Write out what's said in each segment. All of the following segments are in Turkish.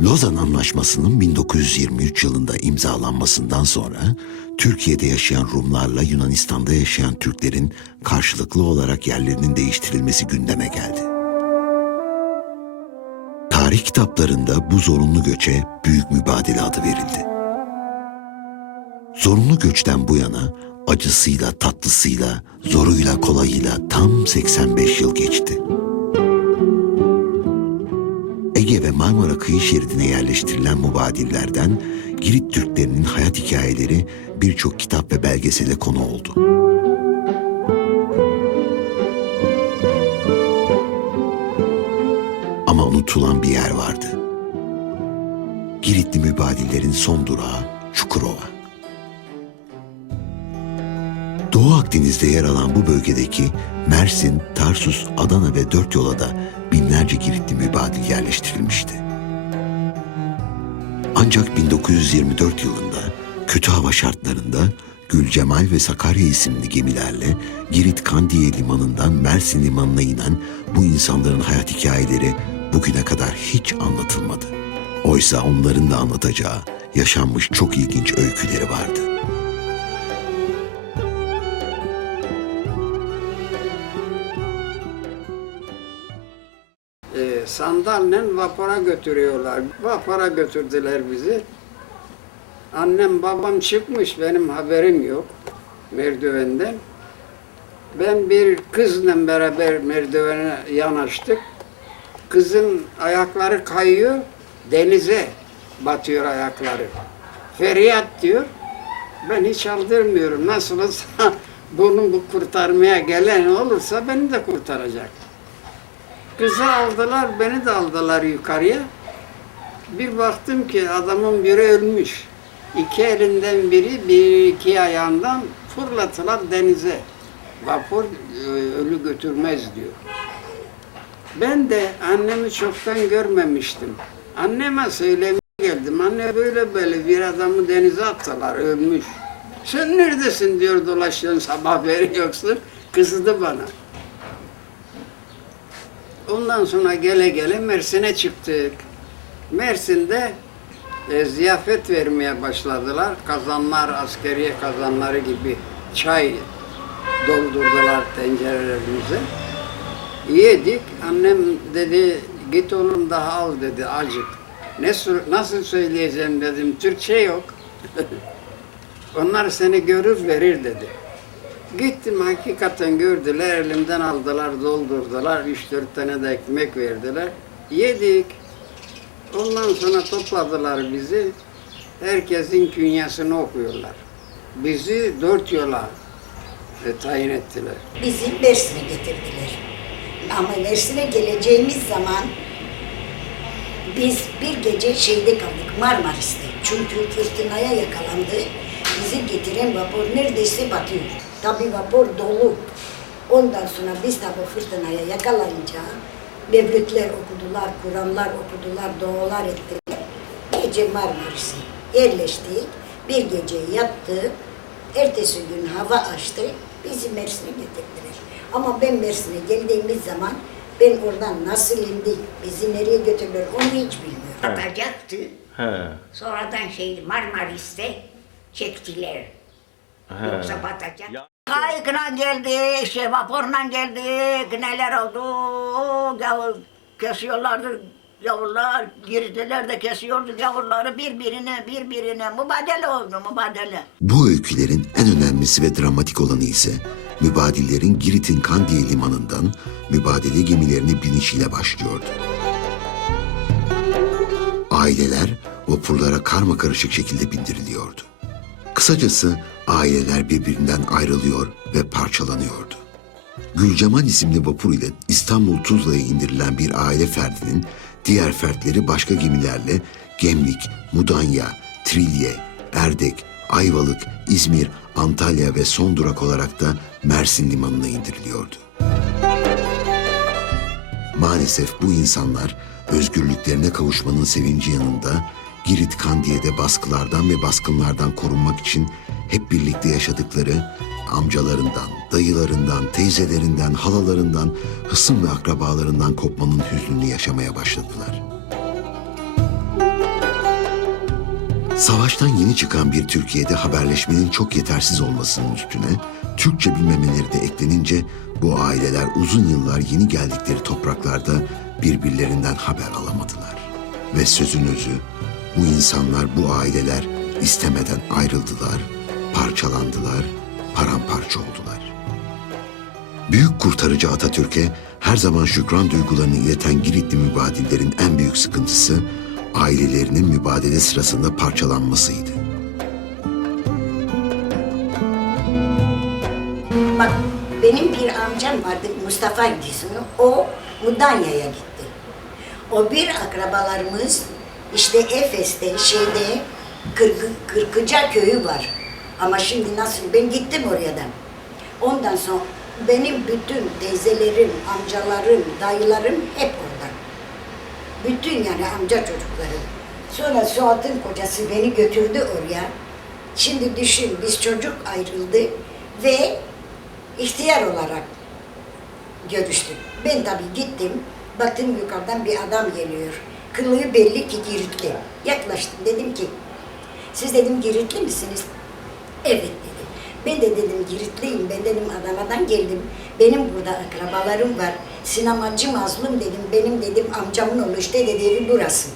Lozan Anlaşması'nın 1923 yılında imzalanmasından sonra Türkiye'de yaşayan Rumlarla Yunanistan'da yaşayan Türklerin karşılıklı olarak yerlerinin değiştirilmesi gündeme geldi. Tarih kitaplarında bu zorunlu göçe Büyük Mübadele adı verildi. Zorunlu göçten bu yana acısıyla, tatlısıyla, zoruyla, kolayıyla tam 85 yıl geçti. Ege ve Marmara kıyı şeridine yerleştirilen mubadillerden Girit Türklerinin hayat hikayeleri birçok kitap ve belgesele konu oldu. Ama unutulan bir yer vardı. Giritli mübadillerin son durağı Çukurova. Doğu Akdeniz'de yer alan bu bölgedeki Mersin, Tarsus, Adana ve Dörtyola'da binlerce Giritli mübadil yerleştirilmişti. Ancak 1924 yılında kötü hava şartlarında Gülcemal ve Sakarya isimli gemilerle Girit Kandiye limanından Mersin limanına inen bu insanların hayat hikayeleri bugüne kadar hiç anlatılmadı. Oysa onların da anlatacağı yaşanmış çok ilginç öyküleri vardı. Sandalyen vapura götürüyorlar. Vapura götürdüler bizi. Annem babam çıkmış, benim haberim yok merdivenden. Ben bir kızla beraber merdivene yanaştık. Kızın ayakları kayıyor, denize batıyor ayakları. Feryat diyor. Ben hiç aldırmıyorum. Nasıl olsa bunu kurtarmaya gelen olursa beni de kurtaracak. Kızı aldılar, beni de aldılar yukarıya. Bir baktım ki adamın biri ölmüş. İki elinden biri, bir iki ayağından fırlatılar denize. Vapur ölü götürmez diyor. Ben de annemi çoktan görmemiştim. Anneme söylemeye geldim. Anne böyle böyle bir adamı denize attılar, ölmüş. Sen neredesin diyor, dolaşıyorsun, sabah veriyorsun. Kızdı bana. Ondan sonra gele gele Mersin'e çıktık. Mersin'de ziyafet vermeye başladılar. Kazanlar, askeriye kazanları gibi çay doldurdular tencerelerimize. Yedik. Annem dedi, git oğlum daha al dedi, acık. Nasıl söyleyeceğim dedim, Türkçe yok. Onlar seni görür verir dedi. Gittim, hakikaten gördüler, elimden aldılar, doldurdular, 3-4 tane de ekmek verdiler. Yedik. Ondan sonra topladılar bizi, herkesin künyasını okuyorlar. Bizi Dörtyola tayin ettiler. Bizi Mersin'e getirdiler. Ama Mersin'e geleceğimiz zaman biz bir gece şeyde kaldık, Marmaris'te. Çünkü fırtınaya yakalandı. Bizi getiren vapur neredeyse batıyor. Tabii vapur dolu. Ondan sonra biz tabii fırtınaya yakalayınca mevlütler okudular, Kur'anlar okudular, dualar ettiler. Gece Marmaris'e yerleştik, bir gece yattık. Ertesi gün hava açtı, bizi Mersin'e getirdiler. Ama ben Mersin'e geldiğimiz zaman ben oradan nasıl indik, bizi nereye götürdüler onu hiç bilmiyorum. Atacaktı. Sonradan Marmaris'te çektiler. Yoksa batacak. Kayıkla geldik, vapurla geldik, neler oldu, kesiyorlardı yavrular, Giritliler de kesiyordu yavruları birbirine mübadele oldu, mübadele. Bu öykülerin en önemlisi ve dramatik olanı ise mübadillerin Girit'in Kandiye limanından mübadele gemilerine binişiyle başlıyordu. Aileler vapurlara karmakarışık şekilde bindiriliyordu. Kısacası aileler birbirinden ayrılıyor ve parçalanıyordu. Gülcemal isimli vapur ile İstanbul Tuzla'ya indirilen bir aile ferdinin diğer fertleri başka gemilerle Gemlik, Mudanya, Trilye, Erdek, Ayvalık, İzmir, Antalya ve son durak olarak da Mersin limanına indiriliyordu. Maalesef bu insanlar özgürlüklerine kavuşmanın sevinci yanında Girit Kandiye'de baskılardan ve baskınlardan korunmak için hep birlikte yaşadıkları amcalarından, dayılarından, teyzelerinden, halalarından, hısım ve akrabalarından kopmanın hüznünü yaşamaya başladılar. Savaştan yeni çıkan bir Türkiye'de haberleşmenin çok yetersiz olmasının üstüne Türkçe bilmemeleri de eklenince bu aileler uzun yıllar yeni geldikleri topraklarda birbirlerinden haber alamadılar. Ve sözün özü, bu insanlar, bu aileler istemeden ayrıldılar, parçalandılar, paramparça oldular. Büyük kurtarıcı Atatürk'e her zaman şükran duygularını ileten Giritli mübadillerin en büyük sıkıntısı ailelerinin mübadele sırasında parçalanmasıydı. Bak benim bir amcam vardı Mustafa ismi. O Mudanya'ya gitti. O bir akrabalarımız işte Efes'te Kırkıca köyü var. Ama şimdi nasıl ben gittim oraya da. Ondan sonra benim bütün teyzelerim, amcalarım, dayılarım hep orada. Bütün yani amca çocukları. Sonra Suat'ın kocası beni götürdü oraya. Şimdi düşün biz çocuk ayrıldı ve ihtiyar olarak görüştük. Ben tabii gittim, baktım yukarıdan bir adam geliyor. Kılığı belli ki Giritli. Yaklaştım dedim ki, siz dedim Giritli misiniz? Evet dedi. Ben de dedim Giritliyim, ben dedim Adana'dan geldim. Benim burada akrabalarım var. Sinemacı Mazlum dedim, benim dedim amcamın oğlu işte dedi evi burası.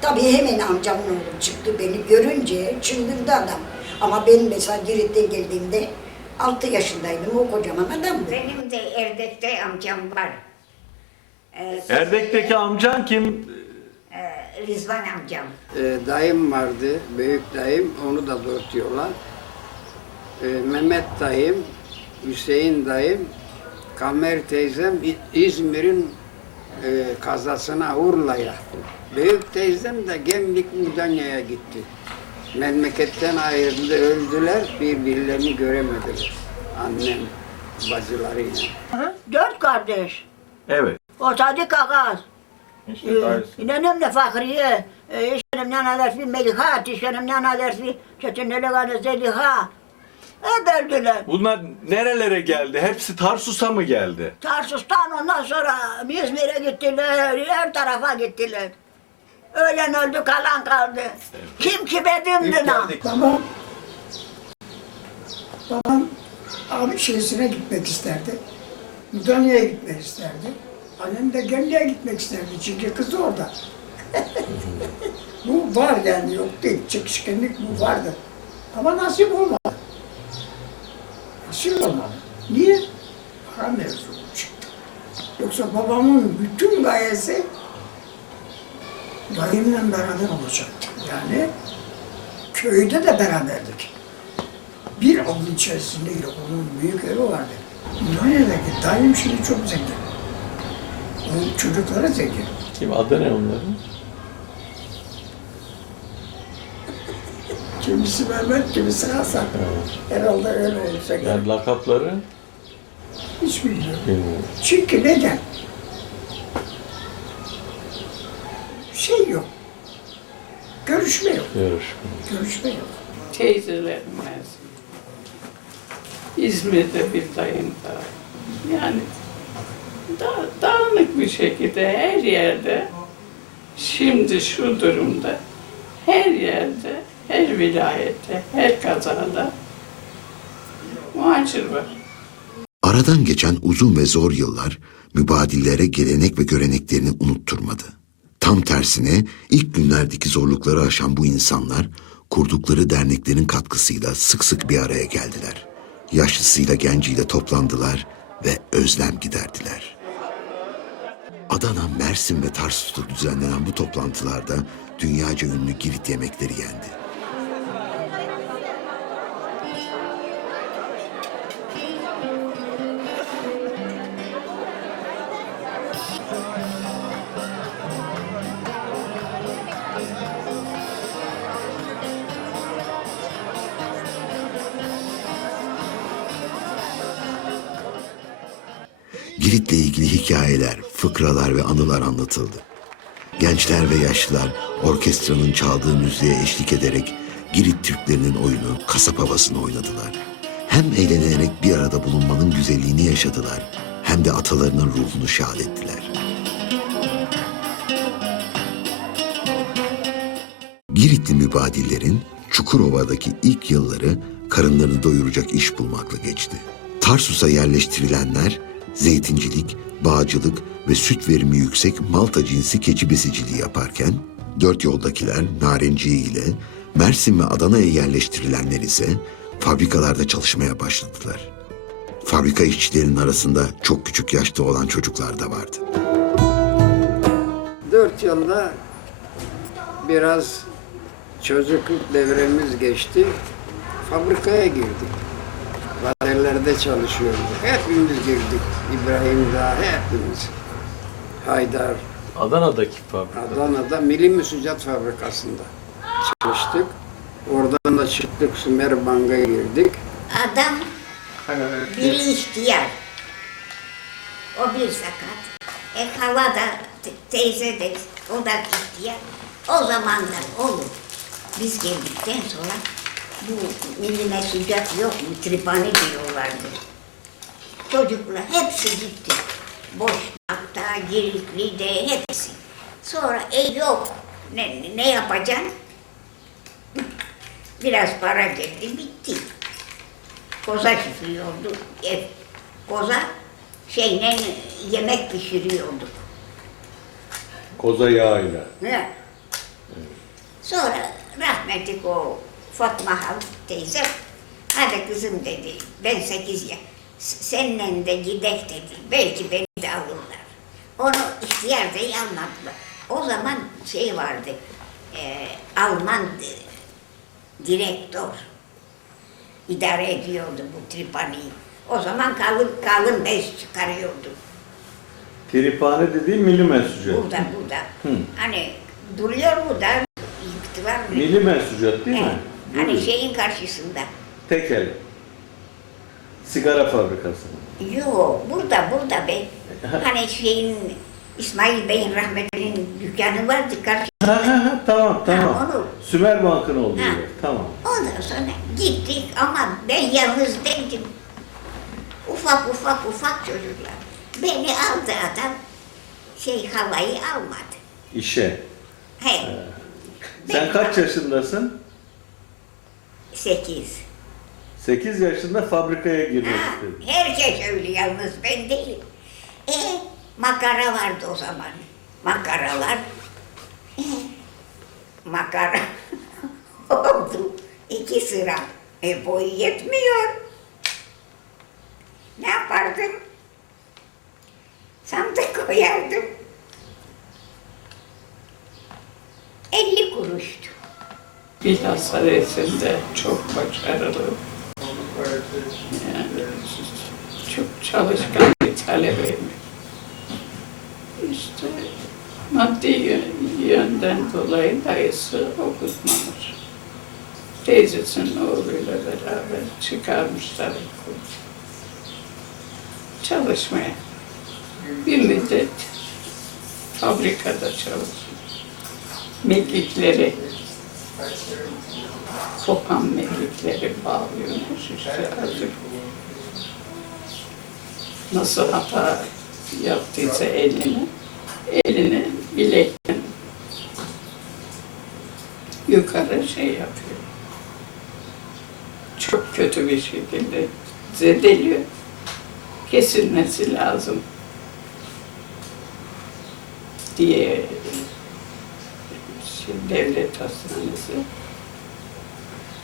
Tabii hemen amcamın oğlu çıktı beni görünce çıldırdı adam. Ama ben mesela Girit'ten geldiğimde 6 yaşındaydım, o kocaman adamdı. Benim de Erdek'te amcam var. Erdek'teki amcan kim? Rizvan amcam. Dayım vardı, büyük dayım, onu da dörtüyorlar. Mehmet dayım, Hüseyin dayım, Kamer teyzem İzmir'in kazasına Urla'ya. Büyük teyzem de Gemlik Mudanya'ya gitti. Memleketten ayrıldı, öldüler, birbirlerini göremediler. Annem, bacılarıyla. 4 kardeş. Evet. O Sadık Agaz. İşte dayısı. İnenemle Fakriye. İşenemle Alerfi Meliha. İşenemle Alerfi Çetinele Zeliha. Hep öldüler. Bunlar nerelere geldi? Hepsi Tarsus'a mı geldi? Tarsus'tan ondan sonra İzmir'e gittiler, her tarafa gittiler. Ölen öldü, kalan kaldı. Kim kime dümdü na? Babam abi şehirine gitmek isterdi. Mudanya'ya gitmek isterdi. Annem de Gemli'ye gitmek isterdi çünkü kızı orada. Bu var yani yok değil. Çekişkenlik bu vardı. Ama nasip olmadı. Nasip olmadı. Niye? Para mevzu çıktı. Yoksa babamın bütün gayesi dayımla beraber olacaktı. Yani köyde de beraberdik. Bir avlu içerisindeydi, onun büyük evi vardı. Mudanya'daki dayım şimdi çok zengin. O çocukları zengin. Kim? Adı ne onların? Kimisi Mehmet, kimisi Hasan. Herhalde öyle olacak. Yani lakapları? Hiç bilmiyorum. Bilmiyorum. Çünkü neden? Şey yok. Görüşme yok. Görüşme yok. Teyzelerimez. İzmir'de bir dayım var. Yani dağınık bir şekilde her yerde, şimdi şu durumda, her yerde, her vilayette, her kazada muhacir var. Aradan geçen uzun ve zor yıllar mübadillere gelenek ve göreneklerini unutturmadı. Tam tersine ilk günlerdeki zorlukları aşan bu insanlar kurdukları derneklerin katkısıyla sık sık bir araya geldiler. Yaşlısıyla genciyle toplandılar ve özlem giderdiler. Adana, Mersin ve Tarsus'ta düzenlenen bu toplantılarda dünyaca ünlü Girit yemekleri yendi. Girit'le ilgili hikayeler, fıkralar ve anılar anlatıldı. Gençler ve yaşlılar orkestranın çaldığı müziğe eşlik ederek Girit Türklerinin oyunu, kasap havasını oynadılar. Hem eğlenerek bir arada bulunmanın güzelliğini yaşadılar, hem de atalarının ruhunu şad ettiler. Giritli mübadillerin Çukurova'daki ilk yılları karınlarını doyuracak iş bulmakla geçti. Tarsus'a yerleştirilenler zeytincilik, bağcılık ve süt verimi yüksek Malta cinsi keçi besiciliği yaparken, dört yoldakiler Narenciye ile Mersin ve Adana'ya yerleştirilenler ise fabrikalarda çalışmaya başladılar. Fabrika işçilerinin arasında çok küçük yaşta olan çocuklar da vardı. 4 yılda biraz çocukluk devremiz geçti. Fabrikaya girdik. Vadilerde çalışıyorduk. Hepimiz girdik. İbrahim Dağı hepimiz. Haydar, Adana'daki fabrika. Adana'da Milli Müsücat Fabrikası'nda çalıştık. Oradan da çıktık, Sümerbank'a girdik. Adam biri ihtiyar. O bir sakat. Hala da teyze de o da ihtiyar. O zamanlar olur. Biz geldikten sonra bu milli mesucat yok mu? Tripani diyorlardı. Çocuklar hepsi gitti. Boşnak'ta, Giritli'de hepsi. Sonra yok. Ne yapacaksın? Biraz para geldi, bitti. Koza pişiriyordu. Koza şeyle yemek pişiriyorduk. Koza yağıyla. He. Sonra rahmetli o Fatma Hav teyze, hadi kızım dedi, ben 8 ya, seninle de gidek dedi, belki beni de alırlar. Onu ihtiyar diye almadılar. O zaman şey vardı, Alman direktör idare ediyordu bu Tripani'yi. O zaman kalın bez çıkarıyordu. Tripane dediğim milli mensucat. Burada. Hani duruyor burada, yıktılar mı? Milli mensucat değil mi? Hani şeyin karşısında. Tekel. Sigara fabrikası. Yok, burada be. Hani şeyin, İsmail Bey'in rahmetlinin dükkanı vardı karşısında. Tamam. Ha, onu. Sümerbank'ın olduğu Ha. yer. Tamam. Ondan sonra gittik ama ben yalnız değildim. Ufak çocuklar. Beni aldı adam, havayı almadı. İşe. He. Sen kaç yaşındasın? 8. 8 yaşında fabrikaya girmek istedin. Herkes öyle, yalnız ben değilim. Makara vardı o zaman. Makaralar. Makara oldu. 2 sıra. Boyu yetmiyor. Ne yapardım? Sandık koyardım. 50 kuruştu. Bilhassa resimde çok başarılı. Yani çok çalışkan bir talebeyim. İşte maddi yönden dolayı dayısı okutmamış. Teyzesinin oğluyla beraber çıkarmışlar okulu. Çalışmaya. Bir müddet fabrikada çalıştım. Mekikleri, kopan mekikleri bağlıyormuş işte artık. Nasıl hata yaptıysa elini bilekten yukarı şey yapıyor. Çok kötü bir şekilde zedeliyor. Kesilmesi lazım diye devlet hastanesi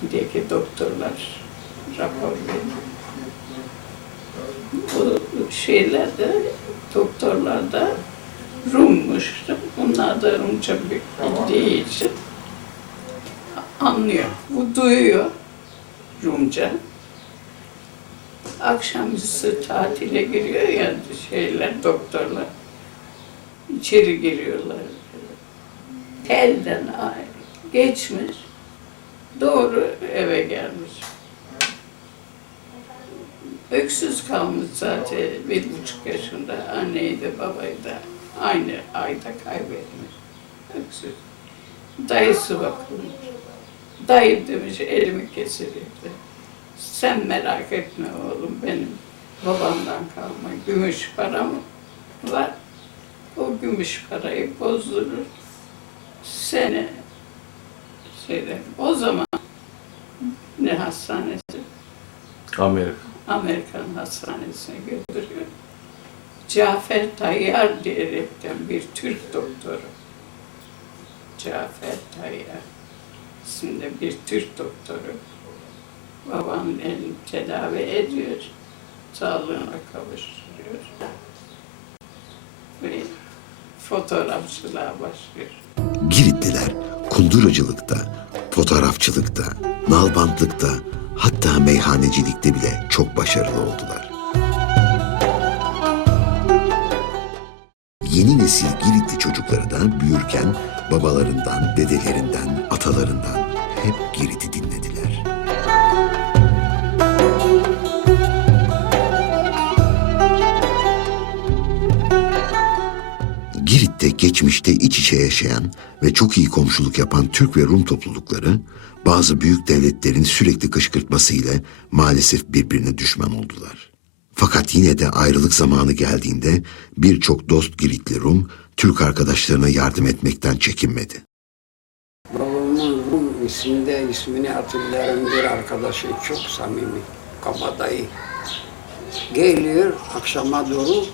deki doktorlar rapor veriyor. O şeyler de doktorlar da Rummuş. Bunlar da Rumca bildiği için anlıyor. Bu duyuyor Rumca. Akşamüstü tatile giriyor ya doktorlar. İçeri giriyorlar. Telden geçmiş, doğru eve gelmiş. Öksüz kalmış zaten 1,5 yaşında. Anneyi de babayı da aynı ayda kaybetmiş. Öksüz. Dayısı bakılmış. Dayı demiş elimi kesilirdi. Sen merak etme oğlum, benim babamdan kalma gümüş param var. O gümüş parayı bozdurur. Seni O zaman ne hastanesi? Amerika. Amerikan hastanesine götürüyor. Cafer Tayyar diyerekten bir Türk doktoru. Cafer Tayyar isminde bir Türk doktoru. Babamın elini tedavi ediyor. Sağlığına kavuşturuyor. Ve fotoğrafçılığa başlıyor. Giritliler kunduracılıkta, fotoğrafçılıkta, nalbantlıkta, hatta meyhanecilikte bile çok başarılı oldular. Yeni nesil Giritli çocukları da büyürken babalarından, dedelerinden, atalarından hep Girit'i dinlediler. Girit'te geçmişte iç içe yaşayan ve çok iyi komşuluk yapan Türk ve Rum toplulukları bazı büyük devletlerin sürekli kışkırtmasıyla maalesef birbirine düşman oldular. Fakat yine de ayrılık zamanı geldiğinde birçok dost Giritli Rum Türk arkadaşlarına yardım etmekten çekinmedi. Babamın Rum ismini hatırlayan bir arkadaşı çok samimi, kabadayı. Geliyor akşama doğru.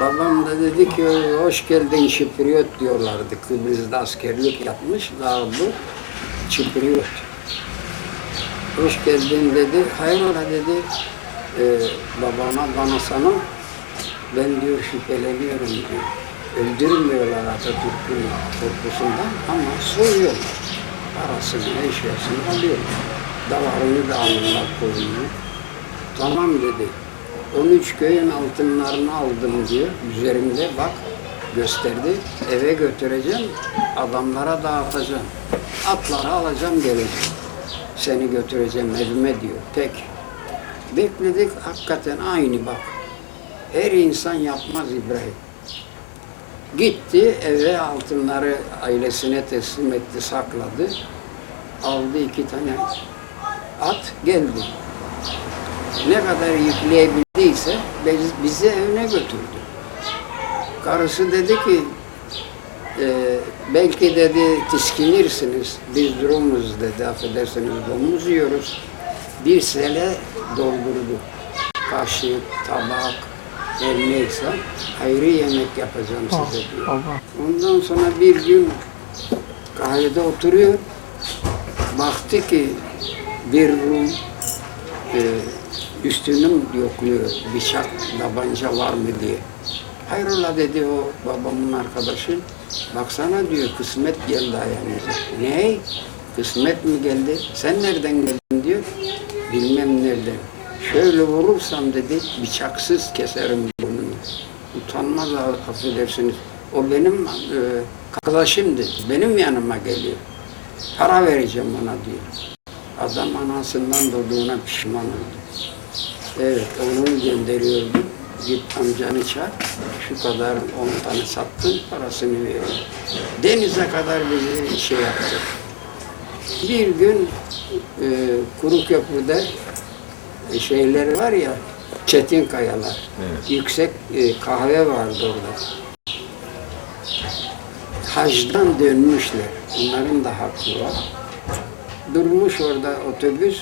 Babam da dedi ki hoş geldin Çipriot diyorlardı. Kıbrıs'ta askerlik yapmış daha bu Çipriot. Hoş geldin dedi. Hayrola dedi. Babama bana sana ben diyor şüpheleniyorum diyor. Öldürmüyorlar Atatürk'ün korkusundan ama soyuyorlar. Parasını, eşyasını alıyorlar. Davarını da alıyorlar koyuyor. Tamam dedi. 13 köyün altınlarını aldım diyor. Üzerimde bak gösterdi. Eve götüreceğim. Adamlara dağıtacağım. Atları alacağım geleceğim. Seni götüreceğim evime diyor. Peki. Bekledik hakikaten aynı bak. Her insan yapmaz İbrahim. Gitti eve altınları ailesine teslim etti, sakladı. Aldı 2 tane at geldi. Ne kadar yükleyebildiyse bizi evine götürdü. Karısı dedi ki belki dedi tiskinirsiniz, biz Rumuz dedi, affedersiniz domuz yiyoruz. Bir sele doldurdu. Kaşık, tabak, her neyse ayrı yemek yapacağım size diyor. Ondan sonra bir gün kahvede oturuyor. Baktı ki bir Rum üstünü yokluyor, bıçak, tabanca var mı diye. Hayrola dedi o babamın arkadaşı. Baksana diyor kısmet geldi ayağımıza. Ne? Kısmet mi geldi? Sen nereden geldin diyor. Bilmem nereden. Şöyle vurursam dedi bıçaksız keserim burnunu. Utanmaz affedersiniz. O benim arkadaşım dedi. Benim yanıma geliyor. Para vereceğim ona diyor. Adam anasından doğduğuna pişman oldu. Evet, onu gönderiyordu. Git amcanı çağır, şu kadar 10 tane sattın, parasını veriyor. Denize kadar bizi şey yaptı. Bir gün Kuruköprü'de şeyleri var ya, çetin kayalar, evet. Yüksek kahve vardı orada. Hacdan dönmüşler, onların da hakkı var. Durmuş orada otobüs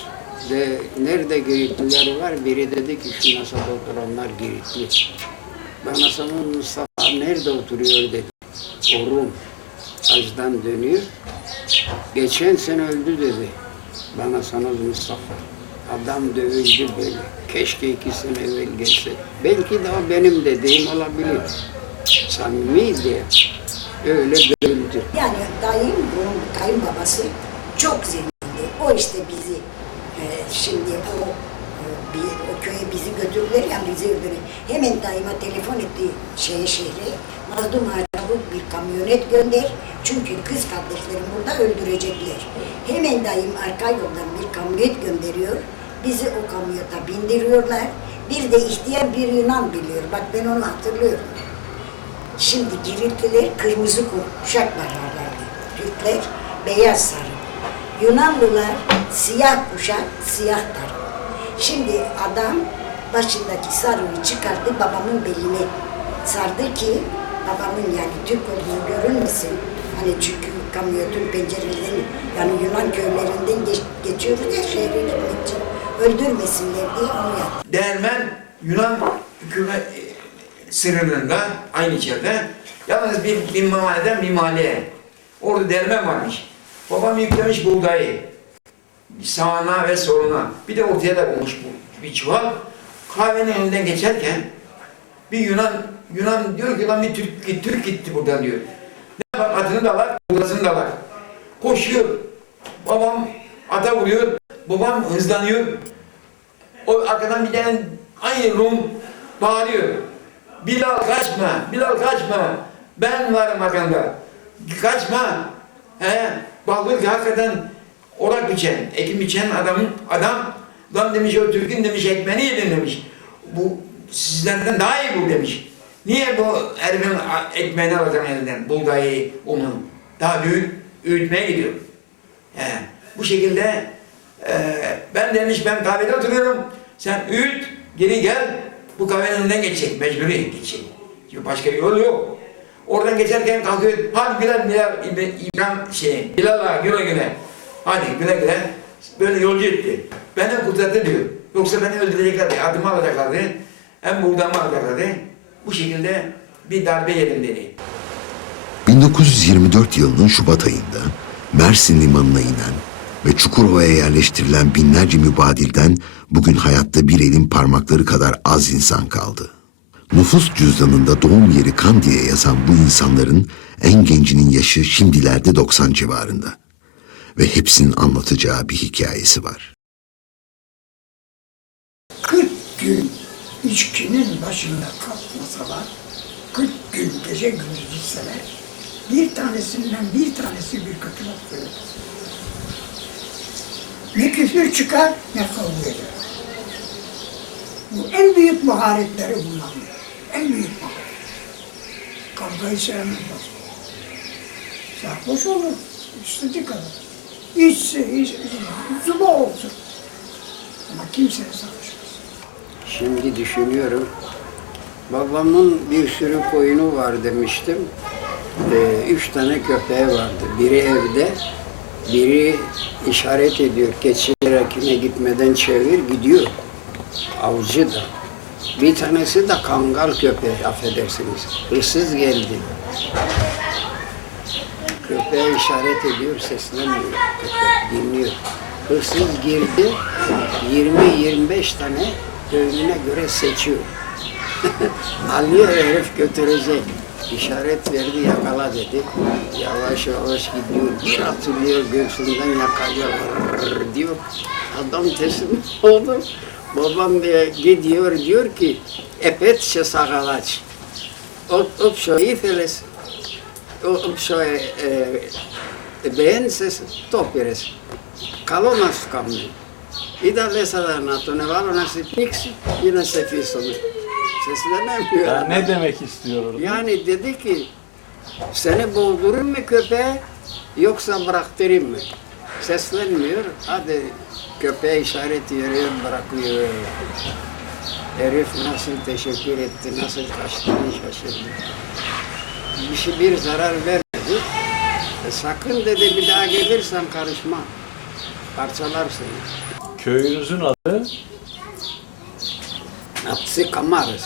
ve nerede Giritliler var? Biri dedi ki şu masada oturanlar Giritli. Bana sana Mustafa nerede oturuyor dedi. O Rum. Hacdan dönüyor. Geçen sene öldü dedi. Bana sana Mustafa. Adam dövüldü böyle. Keşke 2 sene evvel gelse. Belki de o benim dediğim olabilir. Samimiydi. Öyle dövüldü. Yani dayım, bunun kayınbabası çok zengindi. O işte bizi şimdi o köye bizi götürdüler ya bizi öldürdüler. Hemen dayıma telefon etti şehre. Mazlum Arabı bir kamyonet gönder. Çünkü kız kardeşlerim burada öldürecekler. Hemen dayım arka yoldan bir kamyonet gönderiyor. Bizi o kamyota bindiriyorlar. Bir de ihtiyar bir Yunan biliyor. Bak ben onu hatırlıyorum. Şimdi Giritliler kırmızı kuşak var herhalde. Türkler beyaz sarı. Yunanlılar siyah kuşak, siyah tarı. Şimdi adam başındaki sarığı çıkardı babamın beline sardı ki babamın yani Türk olduğunu görünmesin. Hani çünkü çıkamıyordum pencerelerden. Yani Yunan köylerinden geçiyoruz ya şehre gitmek için. Öldürmesinler diye onu yaptım. Değirmen Yunan hükümet sınırında aynı içeride. Yalnız bir mahalleden bir mahalleye. Orada değirmen varmış. Babam yüklemiş buğdayı. Sağına ve soluna. Bir de ortaya da olmuş bir çuval. Kahvenin önünden geçerken bir Yunan diyor ki lan bir Türk gitti buradan diyor. Ne yapar? Atını da var, buğdasını da var. Koşuyor. Babam ata vuruyor. Babam hızlanıyor. O arkadan bir tane aynı Rum bağırıyor. Bilal kaçma, Bilal kaçma. Ben varım arkanda. Kaçma. Bakıyor ki hakikaten orak biçen, ekim biçen adam lan demiş o Türk'ün demiş ekmeğini yedin demiş. Bu sizlerden daha iyi bu demiş. Niye bu herifin ekmeğini alacaksın elinden, buğdayı, unu? Daha büyük öğütmeye gidiyor. Bu şekilde ben demiş ben kahvede oturuyorum. Sen öğüt, geri gel. Bu kahvenin önünden geçecek, mecburi geçecek. Çünkü başka yol yok. Oradan geçerken kalkıyor. Hadi Bilal'a güle güle. Hadi güle güle. Böyle yolcu etti. Beni kurtardı diyor. Yoksa beni öldüreceklerdi. Adımı alacaklardı. Hem buğdamı alacaklardı. Bu şekilde bir darbe yedim dedi. 1924 yılının Şubat ayında Mersin limanına inen ve Çukurova'ya yerleştirilen binlerce mübadilden bugün hayatta bir elin parmakları kadar az insan kaldı. Nüfus cüzdanında doğum yeri Kandi'ye yazan bu insanların en gencinin yaşı şimdilerde 90 civarında. Ve hepsinin anlatacağı bir hikayesi var. 40 gün içkinin başında kalkmasalar, 40 gün gece gündüz gitseler, bir tanesinden bir tanesi bir kötü laf söylemez. Ne küfür çıkar ne kavga eder. Bu en büyük maharetleri bunlar. En büyük maharet. Kavgayı sevmez. Sarhoş olur, istediği kadar. İçse, zuba olsun. Ama kimseye sarhoşmaz. Şimdi düşünüyorum. Babamın bir sürü koyunu var demiştim. 3 tane köpeği vardı. Biri evde, biri işaret ediyor. Keçiler ekine gitmeden çevir, gidiyor. Avcı da. Bir tanesi de kangal köpeği, affedersiniz. Hırsız geldi. Köpeğe işaret ediyor, seslenmiyor. Köpek dinliyor. Hırsız girdi, 20-25 tane önüne göre seçiyor. Alıyor herif götürecek. İşaret verdi, yakala dedi. Yavaş yavaş gidiyor, bir atılıyor göğsünden yakalıyor diyor. Adam teslim oldu. Babam diye gidiyor, diyor ki, epet se sagalaç. Opşo ifeles. Opşo beğenses topires. Kalonas kamni. İda vesada nato ne valo nasip niksi yine sefisonu. Seslenemiyor. Ya ne demek istiyor orada? Yani dedi ki, seni boğdurayım mı köpeğe yoksa bıraktırayım mı? Seslenmiyor. Hadi köpeğe işaret veriyor, bırakıyor. Herif nasıl teşekkür etti, nasıl kaçtığını şaşırdı. Bir zarar vermedi. Sakın dedi bir daha gelirsen karışma. Parçalar seni. Köyünüzün adı? Apsi Kamarız.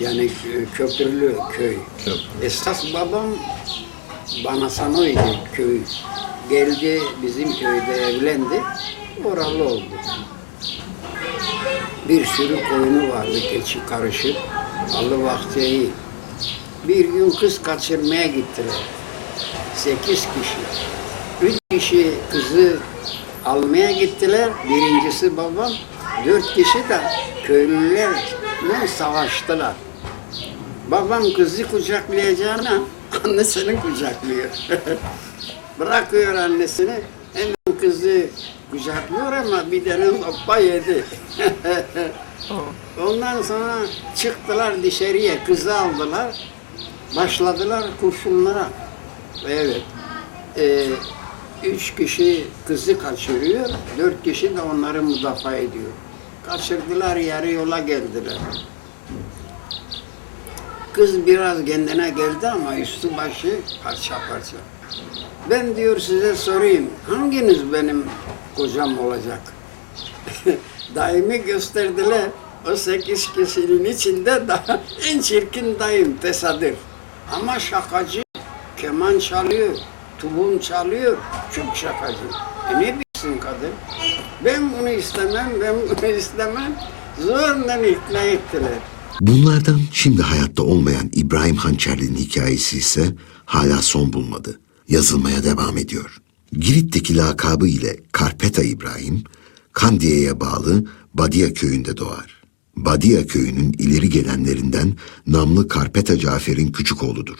Yani köprülü köy. Köprü. Esas babam Banasanoydu köy. Geldi bizim köyde evlendi. Oralı oldu. Bir sürü koyunu vardı keçi karışık. Alı vaktiyi. Bir gün kız kaçırmaya gittiler. 8 kişi. 3 kişi kızı almaya gittiler. Birincisi babam. 4 kişi de köylülerle savaştılar. Babam kızı kucaklayacağına annesini kucaklıyor. Bırakıyor annesini, hemen kızı kucaklıyor ama bir tane sopa yedi. Ondan sonra çıktılar dışarıya, kızı aldılar, başladılar kurşunlara. Evet, 3 kişi kızı kaçırıyor, 4 kişi de onları müdafaa ediyor. Kaçırdılar, yarı yola geldiler. Kız biraz kendine geldi ama üstü başı parça parça. Ben diyor size sorayım, hanginiz benim kocam olacak? Dayımı gösterdiler. O 8 kişinin içinde daha en çirkin dayım tesadüf. Ama şakacı, keman çalıyor, tulum çalıyor, çok şakacı. Ne bilsin kadın? Ben bunu istemem, ben bunu istemem. Zorla ikna ettiler. Bunlardan şimdi hayatta olmayan İbrahim Hançerli'nin hikayesi ise hala son bulmadı. Yazılmaya devam ediyor. Girit'teki lakabı ile Karpeta İbrahim, Kandiye'ye bağlı Badia köyünde doğar. Badia köyünün ileri gelenlerinden namlı Karpeta Cafer'in küçük oğludur.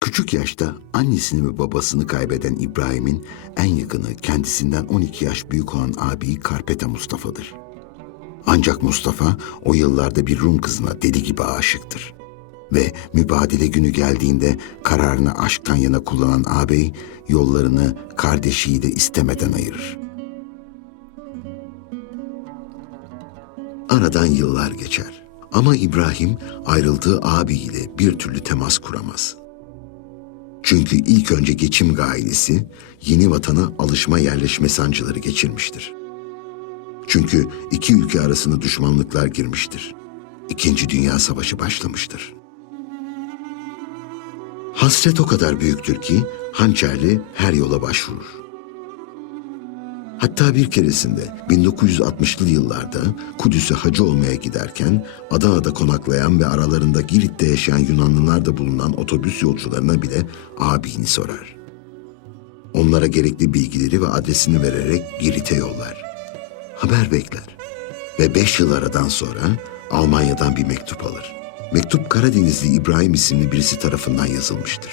Küçük yaşta annesini ve babasını kaybeden İbrahim'in en yakını kendisinden 12 yaş büyük olan abi Karpeta Mustafa'dır. Ancak Mustafa o yıllarda bir Rum kızına deli gibi aşıktır. Ve mübadele günü geldiğinde kararını aşktan yana kullanan ağabey yollarını kardeşiyle istemeden ayırır. Aradan yıllar geçer. Ama İbrahim ayrıldığı abiyle bir türlü temas kuramaz. Çünkü ilk önce geçim gailesi yeni vatana alışma yerleşme sancıları geçirmiştir. Çünkü iki ülke arasında düşmanlıklar girmiştir. İkinci Dünya Savaşı başlamıştır. Hasret o kadar büyüktür ki Hançerli her yola başvurur. Hatta bir keresinde 1960'lı yıllarda Kudüs'e hacı olmaya giderken Adana'da konaklayan ve aralarında Girit'te yaşayan Yunanlılar da bulunan otobüs yolcularına bile abini sorar. Onlara gerekli bilgileri ve adresini vererek Girit'e yollar. Haber bekler ve 5 yıl aradan sonra Almanya'dan bir mektup alır. Mektup Karadenizli İbrahim isimli birisi tarafından yazılmıştır.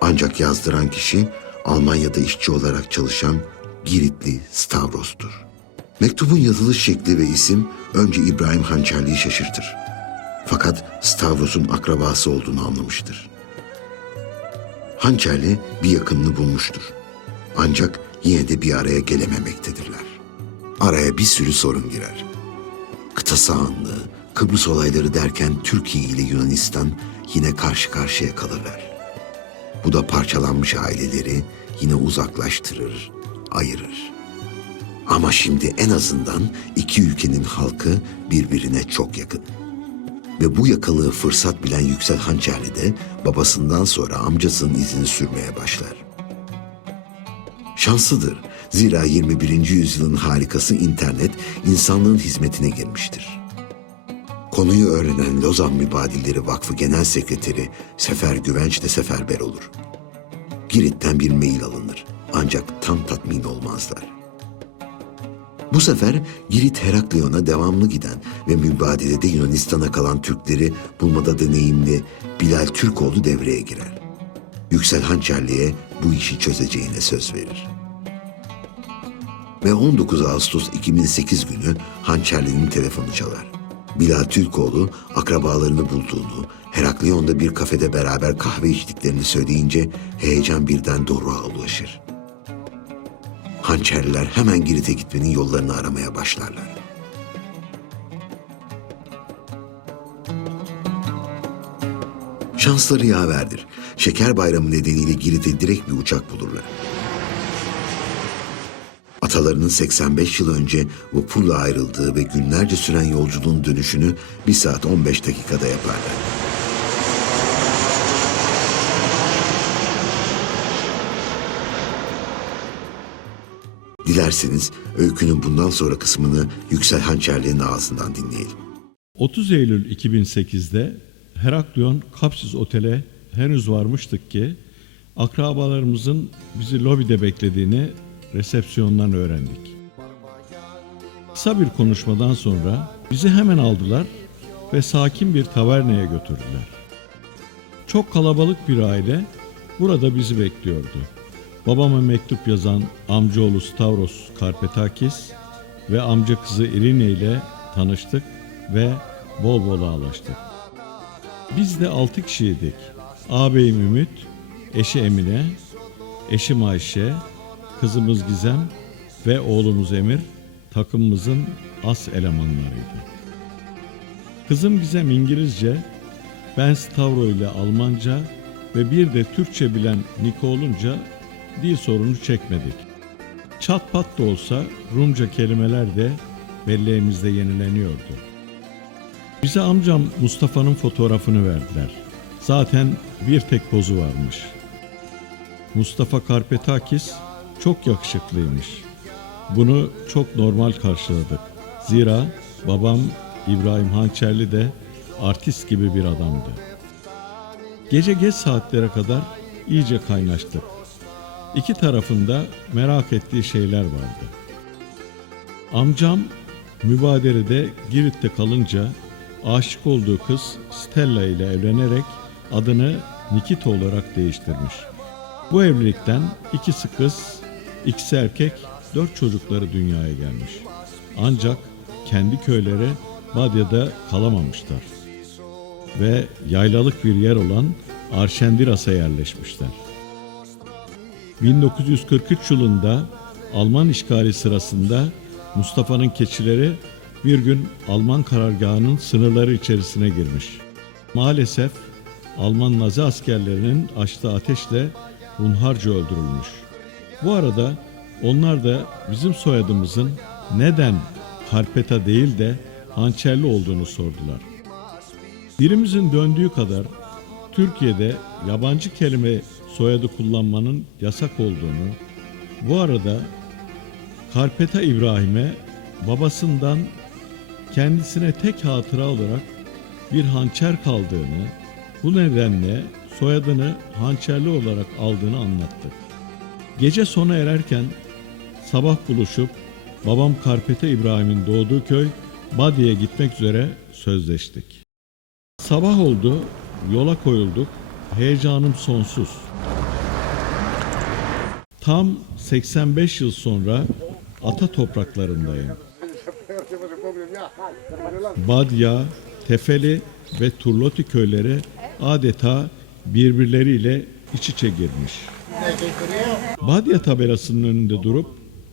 Ancak yazdıran kişi Almanya'da işçi olarak çalışan Giritli Stavros'tur. Mektubun yazılış şekli ve isim önce İbrahim Hançerli'yi şaşırtır. Fakat Stavros'un akrabası olduğunu anlamıştır. Hançerli bir yakınını bulmuştur. Ancak yine de bir araya gelememektedirler. Araya bir sürü sorun girer. Kıta sahanlığı, Kıbrıs olayları derken Türkiye ile Yunanistan yine karşı karşıya kalırlar. Bu da parçalanmış aileleri yine uzaklaştırır, ayırır. Ama şimdi en azından iki ülkenin halkı birbirine çok yakın. Ve bu yakınlığı fırsat bilen Yüksel Hançerli de babasından sonra amcasının izini sürmeye başlar. Şanslıdır. Zira 21. yüzyılın harikası internet insanlığın hizmetine girmiştir. Konuyu öğrenen Lozan Mübadilleri Vakfı Genel Sekreteri Sefer Güvenç de seferber olur. Girit'ten bir mail alınır. Ancak tam tatmin olmazlar. Bu sefer Girit Heraklion'a devamlı giden ve mübadelede Yunanistan'a kalan Türkleri bulmada deneyimli Bilal Türkoğlu devreye girer. Yüksel Hançerli'ye bu işi çözeceğine söz verir. Ve 19 Ağustos 2008 günü Hançerli'nin telefonu çalar. Bilal Türkoğlu akrabalarını bulduğunu, Heraklion'da bir kafede beraber kahve içtiklerini söyleyince heyecan birden Doruk'a ulaşır. Hançerliler hemen Girit'e gitmenin yollarını aramaya başlarlar. Şansları yaverdir. Şeker Bayramı nedeniyle Girit'e direkt bir uçak bulurlar. Atalarının 85 yıl önce vapurla ayrıldığı ve günlerce süren yolculuğun dönüşünü 1 saat 15 dakikada yaparlar. Dilerseniz öykünün bundan sonra kısmını Yüksel Hançerli'nin ağzından dinleyelim. 30 Eylül 2008'de Heraklion Kapsüs Otel'e henüz varmıştık ki akrabalarımızın bizi lobide beklediğini resepsiyondan öğrendik. Kısa bir konuşmadan sonra bizi hemen aldılar ve sakin bir taverneye götürdüler. Çok kalabalık bir aile burada bizi bekliyordu. Babama mektup yazan amcaoğlu Stavros Karpetakis ve amca kızı Irine ile tanıştık ve bol bol ağlaştık. Biz de 6 kişiydik. Ağabeyim Ümit, eşi Emine, eşim Ayşe, kızımız Gizem ve oğlumuz Emir takımımızın as elemanlarıydı. Kızım Gizem İngilizce, ben Stavro ile Almanca, ve bir de Türkçe bilen Niko olunca dil sorunu çekmedik. Çat pat da olsa Rumca kelimeler de belleğimizde yenileniyordu. Bize amcam Mustafa'nın fotoğrafını verdiler. Zaten bir tek pozu varmış. Mustafa Karpetakis çok yakışıklıymış. Bunu çok normal karşıladık. Zira babam İbrahim Hançerli de artist gibi bir adamdı. Gece geç saatlere kadar iyice kaynaştık. İki tarafında merak ettiği şeyler vardı. Amcam mübaderede Girit'te kalınca aşık olduğu kız Stella ile evlenerek adını Nikita olarak değiştirmiş. Bu evlilikten ikisi kız, ikisi erkek, 4 çocukları dünyaya gelmiş. Ancak kendi köyleri Badya'da kalamamışlar ve yaylalık bir yer olan Arşendiras'a yerleşmişler. 1943 yılında Alman işgali sırasında Mustafa'nın keçileri bir gün Alman karargahının sınırları içerisine girmiş. Maalesef Alman Nazi askerlerinin açtığı ateşle hunharca öldürülmüş. Bu arada onlar da bizim soyadımızın neden Karpeta değil de Hançerli olduğunu sordular. Dilimizin döndüğü kadar Türkiye'de yabancı kelime soyadı kullanmanın yasak olduğunu, bu arada Karpeta İbrahim'e babasından kendisine tek hatıra olarak bir hançer kaldığını, bu nedenle soyadını Hançerli olarak aldığını anlattı. Gece sona ererken sabah buluşup babam Karpeta İbrahim'in doğduğu köy Badya'ya gitmek üzere sözleştik. Sabah oldu, yola koyulduk, heyecanım sonsuz. Tam 85 yıl sonra ata topraklarındayım. Badya, Tefeli ve Turloti köyleri adeta birbirleriyle iç içe girmiş. Badya tabelasının önünde durup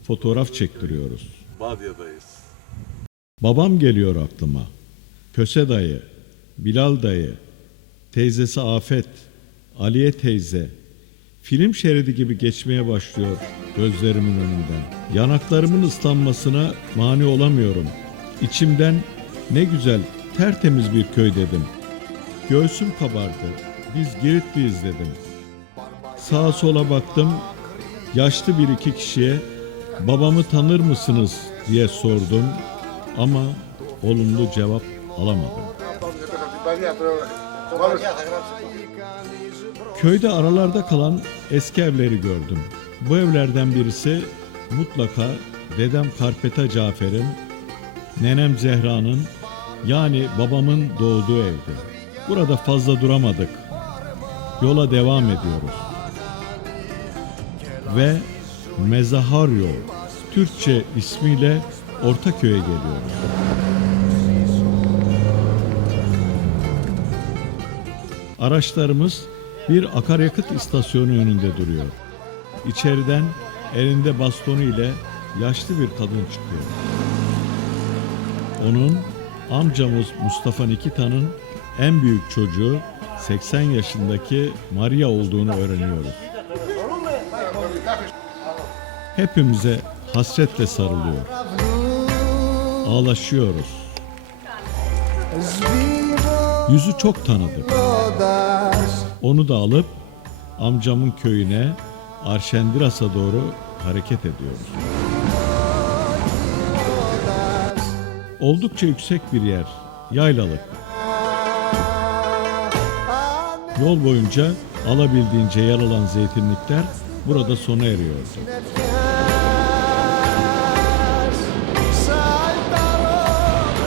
fotoğraf çektiriyoruz. Badya'dayız. Babam geliyor aklıma. Köse dayı, Bilal dayı, teyzesi Afet, Aliye teyze. Film şeridi gibi geçmeye başlıyor gözlerimin önünden. Yanaklarımın ıslanmasına mani olamıyorum. İçimden ne güzel, tertemiz bir köy dedim. Göğsüm kabardı. Biz Giritliyiz dedim. Sağa sola baktım. Yaşlı bir iki kişiye babamı tanır mısınız diye sordum ama olumlu cevap alamadım. Köyde aralarda kalan eski evleri gördüm. Bu evlerden birisi mutlaka dedem Karpeta Cafer'in, nenem Zehra'nın yani babamın doğduğu evdi. Burada fazla duramadık. Yola devam ediyoruz. Ve Mezaharyo Türkçe ismiyle Ortaköy'e geliyoruz. Araçlarımız bir akaryakıt istasyonu önünde duruyor. İçeriden elinde bastonu ile yaşlı bir kadın çıkıyor. Onun amcamız Mustafa Nikita'nın en büyük çocuğu 80 yaşındaki Maria olduğunu öğreniyoruz. Hepimize hasretle sarılıyor. Ağlaşıyoruz. Yüzü çok tanıdık. Onu da alıp amcamın köyüne Arşendiras'a doğru hareket ediyoruz. Oldukça yüksek bir yer, yaylalık. Yol boyunca alabildiğince yer alan zeytinlikler burada sona eriyordu.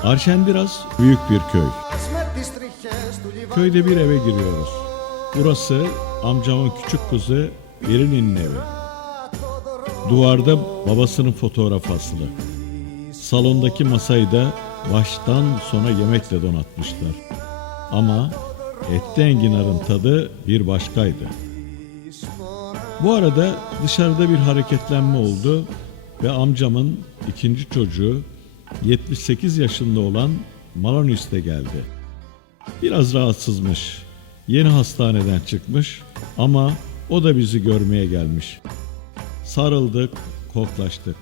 Arşendiras büyük bir köy. Köyde bir eve giriyoruz. Burası amcamın küçük kızı Erin'in evi. Duvarda babasının fotoğrafı asılı. Salondaki masayı da baştan sona yemekle donatmışlar. Ama etli enginarın tadı bir başkaydı. Bu arada dışarıda bir hareketlenme oldu ve amcamın ikinci çocuğu 78 yaşında olan Malonis de geldi. Biraz rahatsızmış. yeni hastaneden çıkmış ama o da bizi görmeye gelmiş. Sarıldık, koklaştık.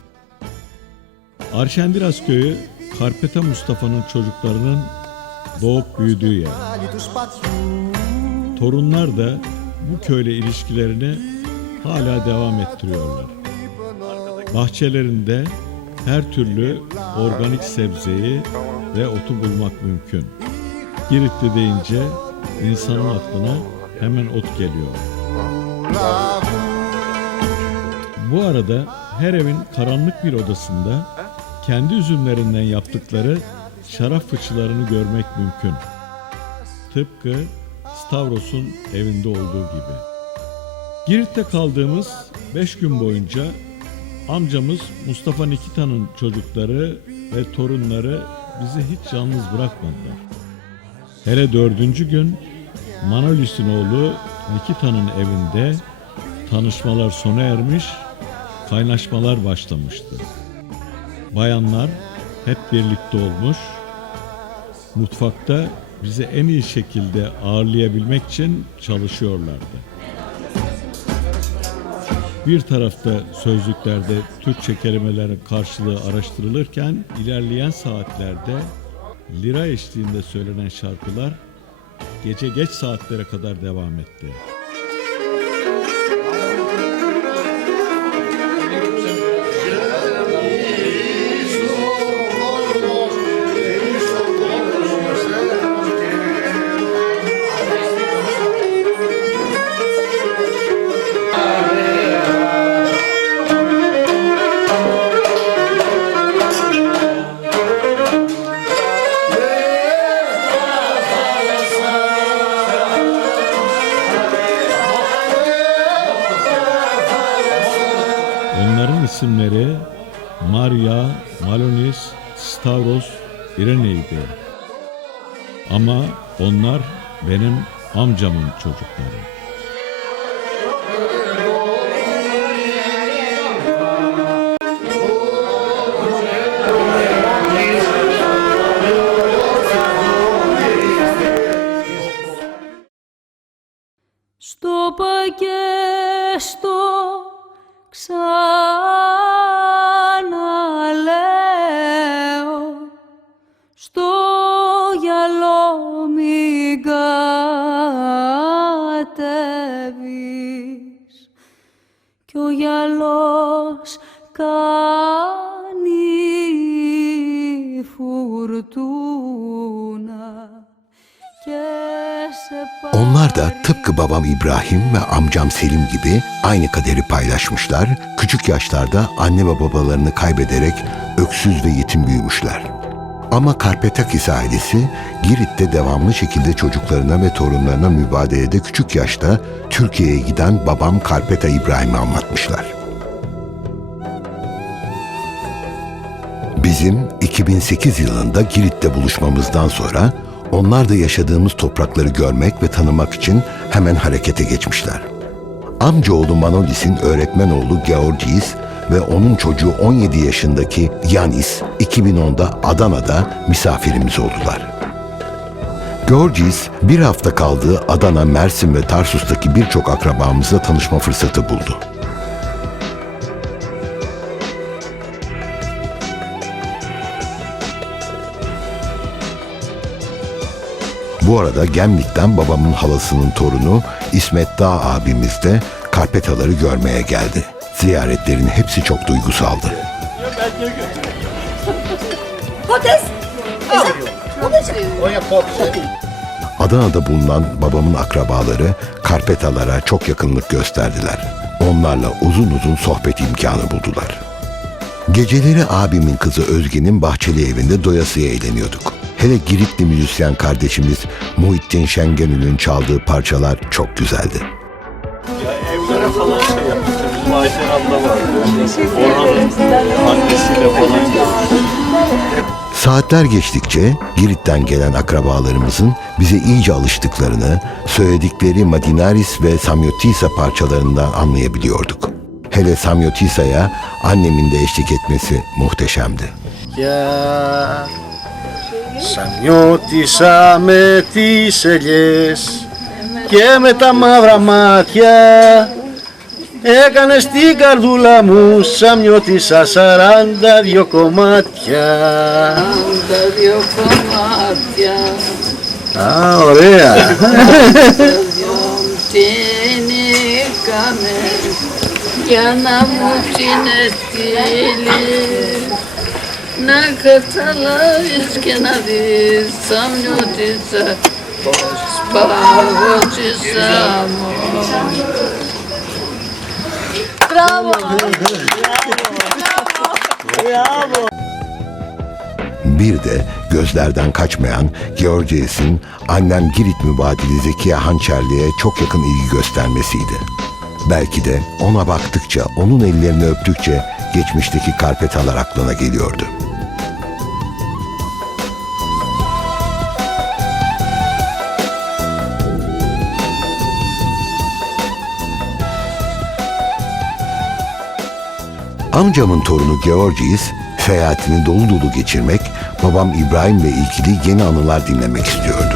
Arşendiraz köyü Karpeta Mustafa'nın çocuklarının doğup büyüdüğü yer. Torunlar da bu köyle ilişkilerini hala devam ettiriyorlar. Bahçelerinde her türlü organik sebzeyi ve otu bulmak mümkün. Giritli deyince insanın aklına hemen ot geliyor. Bu arada her evin karanlık bir odasında kendi üzümlerinden yaptıkları şarap fıçılarını görmek mümkün. Tıpkı Stavros'un evinde olduğu gibi. Girit'te kaldığımız 5 gün boyunca amcamız Mustafa Nikita'nın çocukları ve torunları bizi hiç yalnız bırakmadılar. Hele 4. gün Manolis'in oğlu Nikita'nın evinde tanışmalar sona ermiş, kaynaşmalar başlamıştı. Bayanlar hep birlikte olmuş, mutfakta bizi en iyi şekilde ağırlayabilmek için çalışıyorlardı. Bir tarafta sözlüklerde Türkçe kelimelerin karşılığı araştırılırken ilerleyen saatlerde lira eşliğinde söylenen şarkılar gece geç saatlere kadar devam etti. Onların isimleri Maria, Malonis, Stavros, İrene'ydi. Ama onlar benim amcamın çocukları. Στο πακέστο ξαναλέω, στο γυαλό μην κατέβεις κι ο γυαλός κάνει φουρτούνα και σε Onlar da tıpkı babam İbrahim ve amcam Selim gibi aynı kaderi paylaşmışlar, küçük yaşlarda anne ve babalarını kaybederek öksüz ve yetim büyümüşler. Ama Karpetakis ailesi Girit'te devamlı şekilde çocuklarına ve torunlarına mübadelede küçük yaşta Türkiye'ye giden babam Karpeta İbrahim'i anlatmışlar. Bizim 2008 yılında Girit'te buluşmamızdan sonra onlar da yaşadığımız toprakları görmek ve tanımak için hemen harekete geçmişler. Amcaoğlu Manolis'in öğretmen oğlu Georgis ve onun çocuğu 17 yaşındaki Yanis 2010'da Adana'da misafirimiz oldular. Georgis bir hafta kaldığı Adana, Mersin ve Tarsus'taki birçok akrabamızla tanışma fırsatı buldu. Bu arada Gemlik'ten babamın halasının torunu İsmet Dağ abimiz de Karpetaları görmeye geldi. Ziyaretlerin hepsi çok duygusaldı. Adana'da bulunan babamın akrabaları Karpetalara çok yakınlık gösterdiler. Onlarla uzun uzun sohbet imkanı buldular. Geceleri abimin kızı Özge'nin bahçeli evinde doyasıya eğleniyorduk. Hele Giritli müzisyen kardeşimiz Muhittin Şengönül'ün çaldığı parçalar çok güzeldi. Ya evlere falan şey yaptık. Bizim Ayten abla vardı. Orhan'ın annesiyle falan. Saatler geçtikçe Girit'ten gelen akrabalarımızın bize iyice alıştıklarını, söyledikleri Madinaris ve Samyotisa parçalarından anlayabiliyorduk. Hele Samyotisa'ya annemin de eşlik etmesi muhteşemdi. Για Σαμιώτησα με τις ελιές και με τα μαύρα μάτια έκανες την καρδούλα μου σαν μυώτησα 42 κομμάτια. 42 κομμάτια. Α, ωραία. Την είχαμε για να μου την στείλεις, να καταλάβεις και να δεις σαν νιώτησα σπαγώτησα μου. Bir de gözlerden kaçmayan Georgies'in annem Girit mübadili Zekiye Hançerli'ye çok yakın ilgi göstermesiydi. Belki de ona baktıkça, onun ellerini öptükçe geçmişteki karpetalar aklına geliyordu. Amcamın torunu Georgies, seyahatini dolu dolu geçirmek, babam İbrahim'le ilgili yeni anılar dinlemek istiyordu.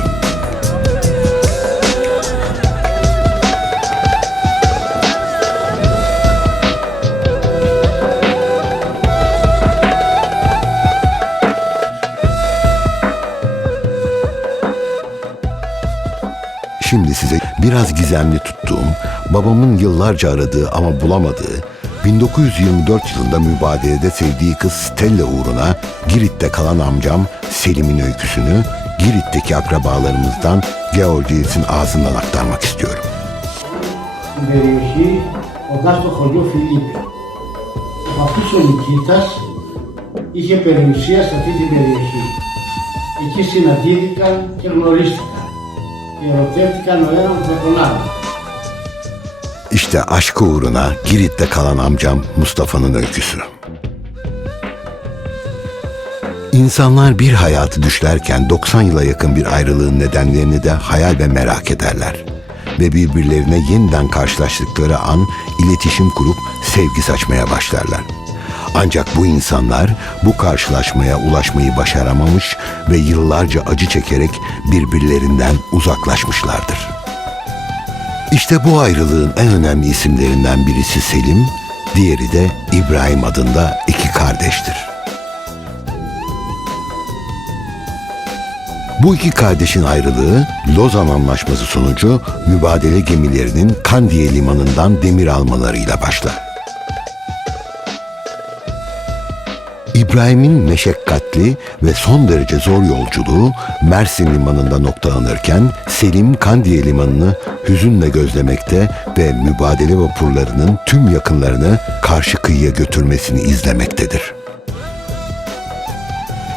Şimdi size biraz gizemli tuttuğum, babamın yıllarca aradığı ama bulamadığı, 1924 yılında mübadelede sevdiği kız Stella uğruna Girit'te kalan amcam Selim'in öyküsünü Girit'teki akrabalarımızdan Georgies'in ağzından aktarmak istiyorum. Στην περιοχή κοντά στο χωριό Φιλίππη. Αυτός ο Νικήτας είχε περιουσία σε αυτή την περιοχή. Εκεί συναντήθηκαν και γνωρίστηκαν και ερωτεύτηκαν ο ένας με τον άλλο. İşte aşkı uğruna Girit'te kalan amcam Mustafa'nın öyküsü. İnsanlar bir hayatı düşlerken 90 yıla yakın bir ayrılığın nedenlerini de hayal ve merak ederler. Ve birbirlerine yeniden karşılaştıkları an iletişim kurup sevgi saçmaya başlarlar. Ancak bu insanlar bu karşılaşmaya ulaşmayı başaramamış ve yıllarca acı çekerek birbirlerinden uzaklaşmışlardır. İşte bu ayrılığın en önemli isimlerinden birisi Selim, diğeri de İbrahim adında iki kardeştir. Bu iki kardeşin ayrılığı Lozan Anlaşması sonucu mübadele gemilerinin Kandiye limanından demir almalarıyla başlar. İbrahim'in meşakkatli ve son derece zor yolculuğu Mersin limanında noktalanırken Selim Kandiye limanını hüzünle gözlemekte ve mübadele vapurlarının tüm yakınlarını karşı kıyıya götürmesini izlemektedir.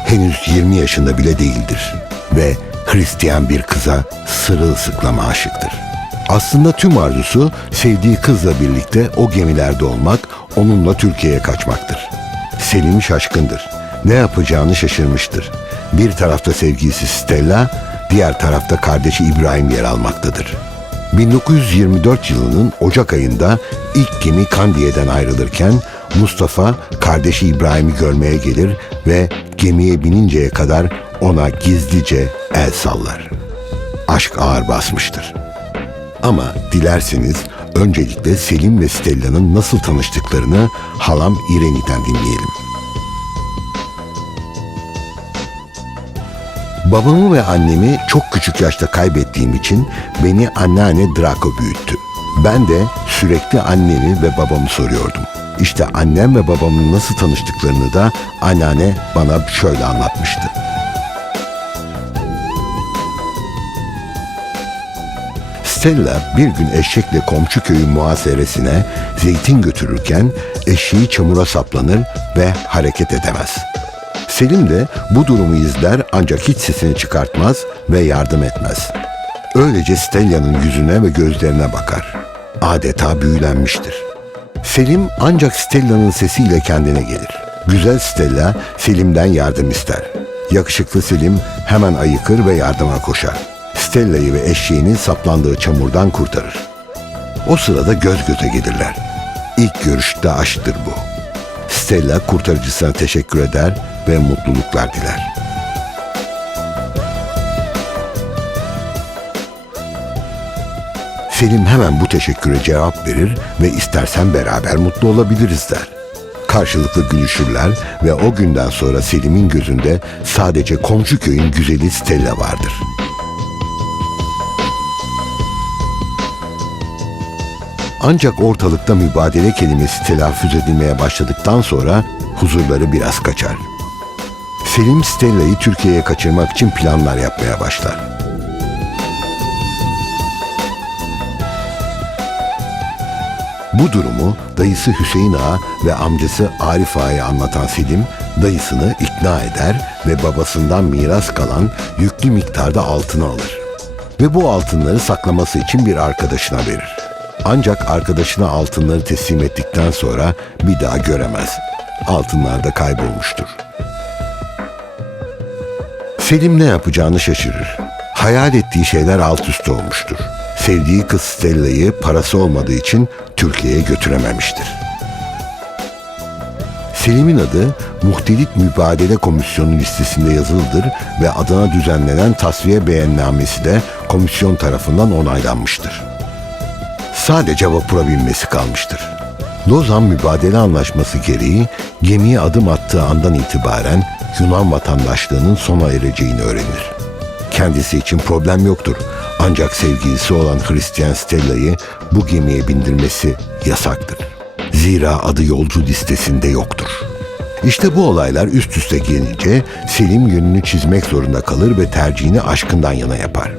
Henüz 20 yaşında bile değildir ve Hristiyan bir kıza sırılsıklama aşıktır. Aslında tüm arzusu sevdiği kızla birlikte o gemilerde olmak, onunla Türkiye'ye kaçmaktır. Selim şaşkındır. Ne yapacağını şaşırmıştır. Bir tarafta sevgilisi Stella, diğer tarafta kardeşi İbrahim yer almaktadır. 1924 yılının Ocak ayında ilk gemi Kandiye'den ayrılırken Mustafa kardeşi İbrahim'i görmeye gelir ve gemiye bininceye kadar ona gizlice el sallar. Aşk ağır basmıştır. Ama dilerseniz öncelikle Selim ve Stella'nın nasıl tanıştıklarını halam İreni'den dinleyelim. Babamı ve annemi çok küçük yaşta kaybettiğim için beni anneanne Draco büyüttü. Ben de sürekli annemi ve babamı soruyordum. İşte annem ve babamın nasıl tanıştıklarını da anneanne bana şöyle anlatmıştı. Stella bir gün eşekle komşu köyün muhaseresine zeytin götürürken eşeği çamura saplanır ve hareket edemez. Selim de bu durumu izler ancak hiç sesini çıkartmaz ve yardım etmez. Öylece Stella'nın yüzüne ve gözlerine bakar. Adeta büyülenmiştir. Selim ancak Stella'nın sesiyle kendine gelir. Güzel Stella Selim'den yardım ister. Yakışıklı Selim hemen ayıkır ve yardıma koşar. Stella'yı ve eşeğini saplandığı çamurdan kurtarır. O sırada göz göze gelirler. İlk görüşte aşktır bu. Stella kurtarıcısına teşekkür eder ve mutluluklar diler. Selim hemen bu teşekküre cevap verir ve istersen beraber mutlu olabiliriz der. Karşılıklı gülüşürler ve o günden sonra Selim'in gözünde sadece komşu köyün güzeli Stella vardır. Ancak ortalıkta mübadele kelimesi telaffuz edilmeye başladıktan sonra huzurları biraz kaçar. Selim Stella'yı Türkiye'ye kaçırmak için planlar yapmaya başlar. Bu durumu dayısı Hüseyin Ağa ve amcası Arif Ağa'ya anlatan Selim, dayısını ikna eder ve babasından miras kalan yüklü miktarda altını alır. Ve bu altınları saklaması için bir arkadaşına verir. Ancak arkadaşına altınları teslim ettikten sonra bir daha göremez. Altınlar da kaybolmuştur. Selim ne yapacağını şaşırır. Hayal ettiği şeyler alt üst olmuştur. Sevdiği kız Stella'yı parası olmadığı için Türkiye'ye götürememiştir. Selim'in adı Muhtelif Mübadele Komisyonu listesinde yazılıdır ve adına düzenlenen tasfiye beyannamesi de komisyon tarafından onaylanmıştır. Sadece vapura binmesi kalmıştır. Lozan Mübadele Anlaşması gereği gemiye adım attığı andan itibaren Yunan vatandaşlığının sona ereceğini öğrenir. Kendisi için problem yoktur. Ancak sevgilisi olan Hristiyan Stella'yı bu gemiye bindirmesi yasaktır. Zira adı yolcu listesinde yoktur. İşte bu olaylar üst üste gelince Selim yönünü çizmek zorunda kalır ve tercihini aşkından yana yapar.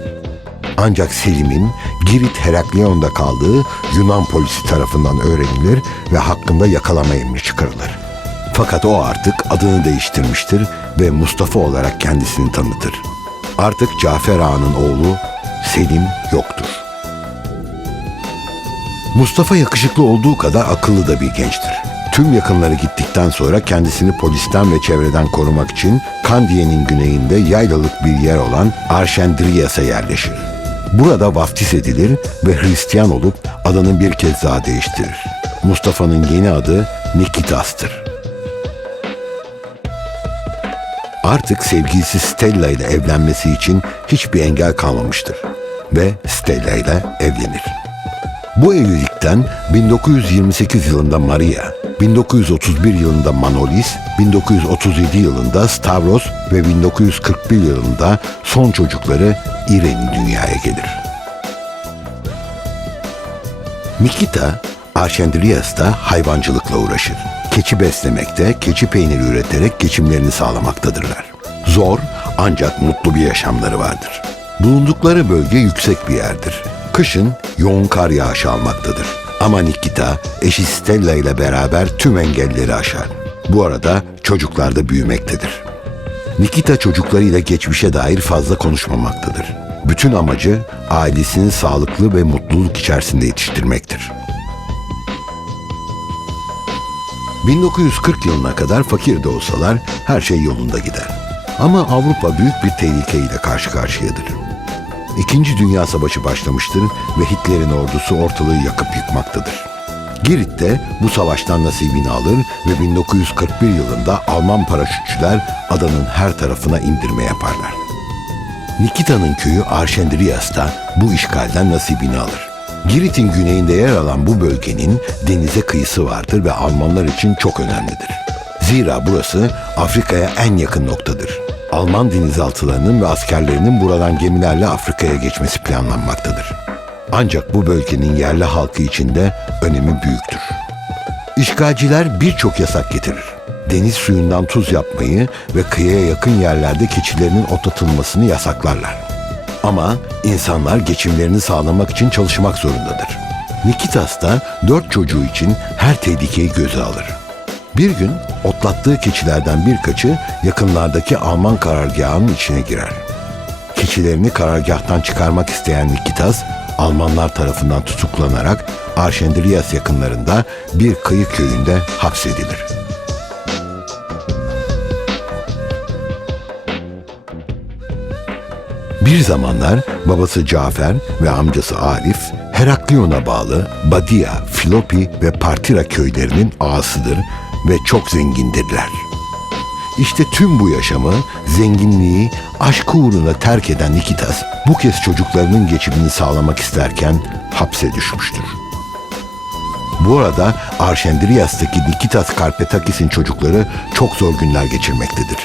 Ancak Selim'in Girit Herakleon'da kaldığı Yunan polisi tarafından öğrenilir ve hakkında yakalama emri çıkarılır. Fakat o artık adını değiştirmiştir ve Mustafa olarak kendisini tanıtır. Artık Cafer Ağa'nın oğlu Selim yoktur. Mustafa yakışıklı olduğu kadar akıllı da bir gençtir. Tüm yakınları gittikten sonra kendisini polisten ve çevreden korumak için Kandiye'nin güneyinde yaylalık bir yer olan Arşendriyas'a yerleşir. Burada vaftiz edilir ve Hristiyan olup adını bir kez daha değiştirir. Mustafa'nın yeni adı Nikitas'tır. Artık sevgilisi Stella ile evlenmesi için hiçbir engel kalmamıştır ve Stella ile evlenir. Bu evlilikten 1928 yılında Maria, 1931 yılında Manolis, 1937 yılında Stavros ve 1941 yılında son çocukları Irene dünyaya gelir. Nikita, Arşendriyas'ta hayvancılıkla uğraşır. Keçi beslemekte, keçi peyniri üreterek geçimlerini sağlamaktadırlar. Zor ancak mutlu bir yaşamları vardır. Bulundukları bölge yüksek bir yerdir. Kışın yoğun kar yağışı almaktadır. Ama Nikita eşi Stella ile beraber tüm engelleri aşar. Bu arada çocuklar da büyümektedir. Nikita çocuklarıyla geçmişe dair fazla konuşmamaktadır. Bütün amacı ailesini sağlıklı ve mutluluk içerisinde yetiştirmektir. 1940 yılına kadar fakir de olsalar her şey yolunda gider. Ama Avrupa büyük bir tehlikeyle karşı karşıyadır. İkinci Dünya Savaşı başlamıştır ve Hitler'in ordusu ortalığı yakıp yıkmaktadır. Girit de bu savaştan nasibini alır ve 1941 yılında Alman paraşütçüler adanın her tarafına indirme yaparlar. Nikita'nın köyü Arşendriyas'ta bu işgalden nasibini alır. Girit'in güneyinde yer alan bu bölgenin denize kıyısı vardır ve Almanlar için çok önemlidir. Zira burası Afrika'ya en yakın noktadır. Alman denizaltılarının ve askerlerinin buradan gemilerle Afrika'ya geçmesi planlanmaktadır. Ancak bu bölgenin yerli halkı için de önemi büyüktür. İşgalciler birçok yasak getirir. Deniz suyundan tuz yapmayı ve kıyıya yakın yerlerde keçilerinin otlatılmasını yasaklarlar. Ama insanlar geçimlerini sağlamak için çalışmak zorundadır. Nikitas da 4 çocuğu için her tehlikeyi göze alır. Bir gün otlattığı keçilerden birkaçı yakınlardaki Alman karargahının içine girer. Keçilerini karargahtan çıkarmak isteyen Nikitas, Almanlar tarafından tutuklanarak Arşendriyas yakınlarında bir kıyı köyünde hapsedilir. Bir zamanlar babası Cafer ve amcası Arif, Heraklion'a bağlı Badia, Filopi ve Partira köylerinin ağasıdır ve çok zengindirler. İşte tüm bu yaşamı, zenginliği, aşkı uğruna terk eden Nikitas bu kez çocuklarının geçimini sağlamak isterken hapse düşmüştür. Bu arada Arşendriyas'taki Nikitas Karpetakis'in çocukları çok zor günler geçirmektedir.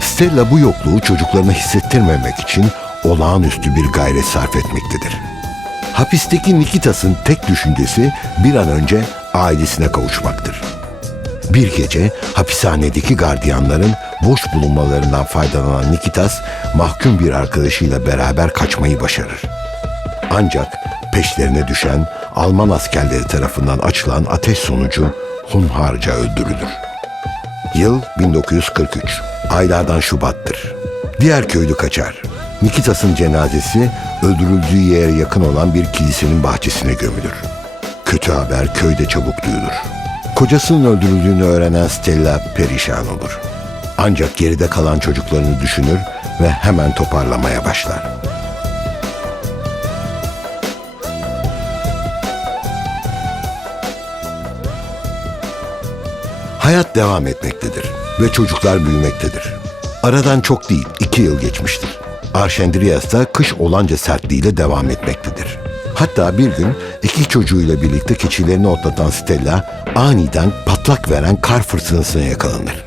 Stella bu yokluğu çocuklarına hissettirmemek için olağanüstü bir gayret sarf etmektedir. Hapisteki Nikitas'ın tek düşüncesi bir an önce ailesine kavuşmaktır. Bir gece hapishanedeki gardiyanların boş bulunmalarından faydalanan Nikitas, mahkum bir arkadaşıyla beraber kaçmayı başarır. Ancak peşlerine düşen Alman askerleri tarafından açılan ateş sonucu hunharca öldürülür. Yıl 1943. Aylardan Şubat'tır. Diğer köylü kaçar. Nikitas'ın cenazesi öldürüldüğü yere yakın olan bir kilisenin bahçesine gömülür. Kötü haber köyde çabuk duyulur. Kocasının öldürüldüğünü öğrenen Stella perişan olur. Ancak geride kalan çocuklarını düşünür ve hemen toparlamaya başlar. Hayat devam etmektedir ve çocuklar büyümektedir. Aradan çok değil, 2 yıl geçmiştir. Arşendriyas'ta kış olanca sertliğiyle devam etmektedir. Hatta bir gün 2 çocuğuyla birlikte keçilerini otlatan Stella aniden patlak veren kar fırtınasına yakalanır.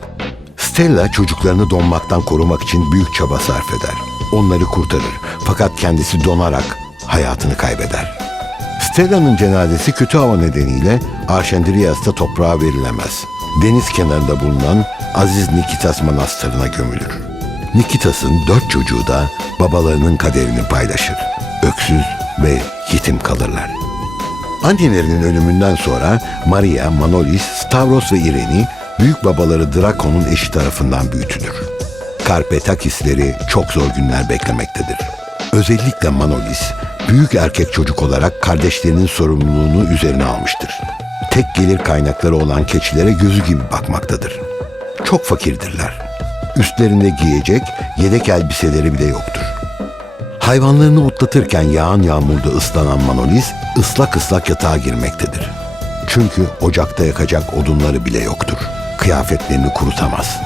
Stella çocuklarını donmaktan korumak için büyük çaba sarf eder. Onları kurtarır fakat kendisi donarak hayatını kaybeder. Stella'nın cenazesi kötü hava nedeniyle Arşendriyas'ta toprağa verilemez. Deniz kenarında bulunan Aziz Nikitas Manastırı'na gömülür. Nikitas'ın 4 çocuğu da babalarının kaderini paylaşır. Öksüz ve yetim kalırlar. Annelerinin ölümünden sonra Maria, Manolis, Stavros ve Ireni büyük babaları Drakon'un eşi tarafından büyütülür. Karpetakisleri çok zor günler beklemektedir. Özellikle Manolis, büyük erkek çocuk olarak kardeşlerinin sorumluluğunu üzerine almıştır. Tek gelir kaynakları olan keçilere gözü gibi bakmaktadır. Çok fakirdirler. Üstlerinde giyecek, yedek elbiseleri bile yoktur. Hayvanlarını otlatırken yağan yağmurda ıslanan Manolis, ıslak ıslak yatağa girmektedir. Çünkü ocakta yakacak odunları bile yoktur. Kıyafetlerini kurutamaz.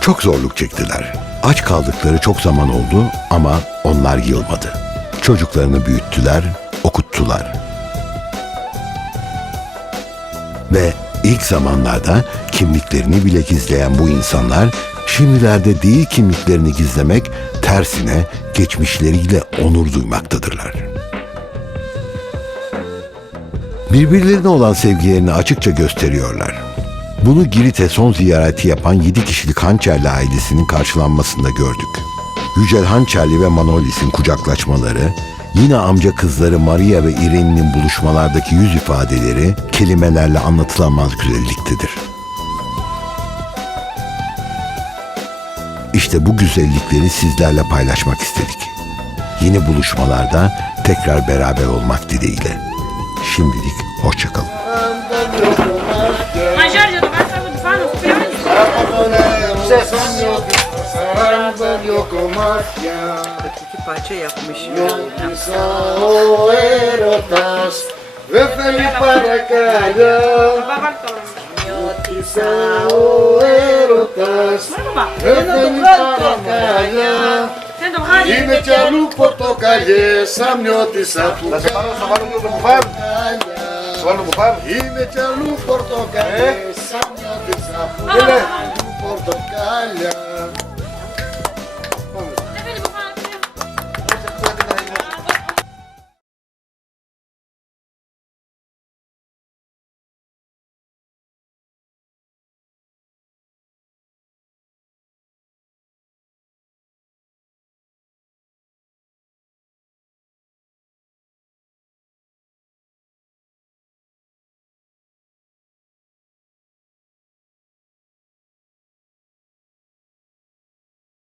Çok zorluk çektiler. Aç kaldıkları çok zaman oldu ama onlar yılmadı. Çocuklarını büyüttüler, okuttular. Ve ilk zamanlarda kimliklerini bile gizleyen bu insanlar, şimdilerde değil kimliklerini gizlemek, tersine geçmişleriyle onur duymaktadırlar. Birbirlerine olan sevgilerini açıkça gösteriyorlar. Bunu Girit'e son ziyareti yapan 7 kişilik Hançerli ailesinin karşılanmasında gördük. Yücel Hançerli ve Manolis'in kucaklaşmaları, yine amca kızları Maria ve Ireni'nin buluşmalardaki yüz ifadeleri kelimelerle anlatılamaz güzelliktedir. İşte bu güzellikleri sizlerle paylaşmak istedik. Yeni buluşmalarda tekrar beraber olmak dileğiyle. Şimdilik hoşçakalın. İki parça yapmış. O erotas ve feli parakaya. Notisa o erotas ve feli parakaya. Είμαι κι αλλού πορτοκαλιές, σαν νιώτησα που θα σε βάλω το μπουφάν. Σε βάλω το μπουφάν. Είμαι κι αλλού πορτοκαλιές, σαν νιώτησα που θα πορτοκαλιά.